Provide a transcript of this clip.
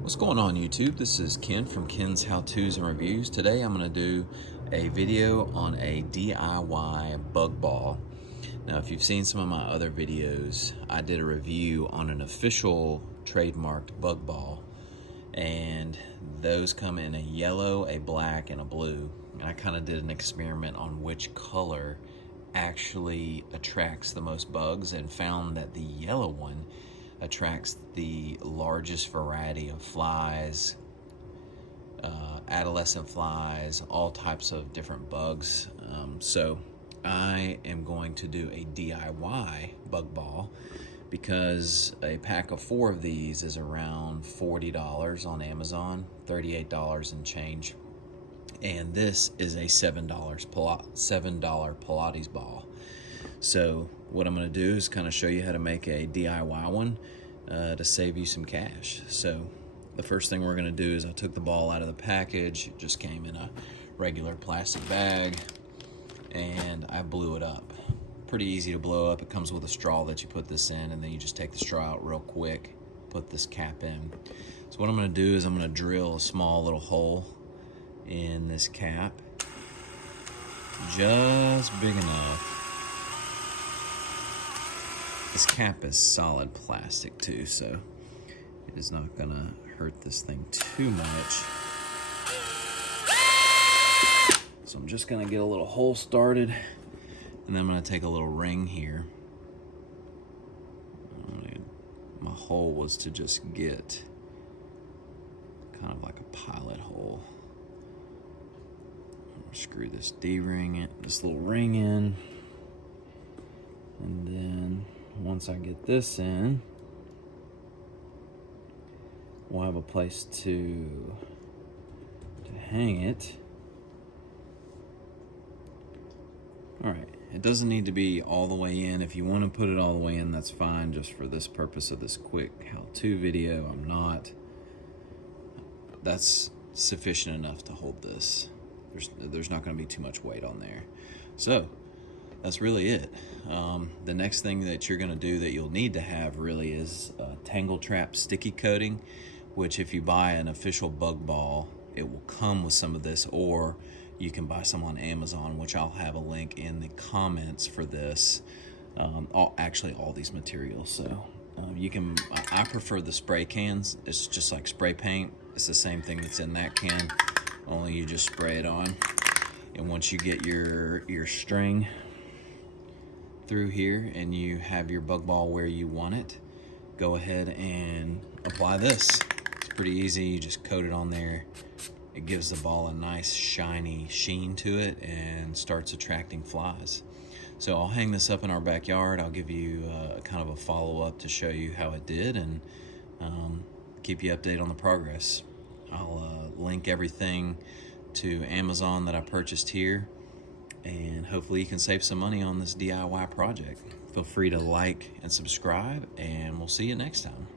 What's going on YouTube? This is Ken from Ken's How To's and Reviews. Today I'm going to do a video on a DIY bug ball. Now if you've seen some of my other videos, I did a review on an official trademarked bug ball, and those come in a yellow, a black, and a blue. And I kind of did an experiment on which color actually attracts the most bugs and found that the yellow one attracts the largest variety of flies, adolescent flies, all types of different bugs. So I am going to do a DIY bug ball because a pack of 4 of these is around $40 on Amazon, $38 and change. And this is a $7 Pilates ball. So what I'm going to do is kind of show you how to make a DIY one to save you some cash. So the first thing we're going to do is I took the ball out of the package. It just came in a regular plastic bag, and I blew it up. Pretty easy to blow up. It comes with a straw that you put this in, and then you just take the straw out real quick, put this cap in. So what I'm going to do is I'm going to drill a small little hole in this cap, just big enough. This cap is solid plastic too, so it is not gonna hurt this thing too much. So I'm just gonna get a little hole started, and then I'm gonna take a little ring here. My hole was to just get kind of like a pilot hole. Screw this D-ring, this little ring in, and then once I get this in, we'll have a place to hang it. All right, it doesn't need to be all the way in. If you want to put it all the way in, that's fine. Just for this purpose of this quick how-to video, I'm not. That's sufficient enough to hold this. There's not going to be too much weight on there. So that's really it. The next thing that you're going to do that you'll need to have really is Tangle Trap sticky coating, which if you buy an official bug ball, it will come with some of this, or you can buy some on Amazon, which I'll have a link in the comments for this. Actually all these materials. So I prefer the spray cans. It's just like spray paint. It's the same thing that's in that can, only you just spray it on. And once you get your string through here and you have your bug ball where you want it, go ahead and apply this. It's pretty easy. You just coat it on there. It gives the ball a nice shiny sheen to it and starts attracting flies. So I'll hang this up in our backyard. I'll give you kind of a follow-up to show you how it did, and keep you updated on the progress. I'll link everything to Amazon that I purchased here, and hopefully you can save some money on this DIY project. Feel free to like and subscribe, and we'll see you next time.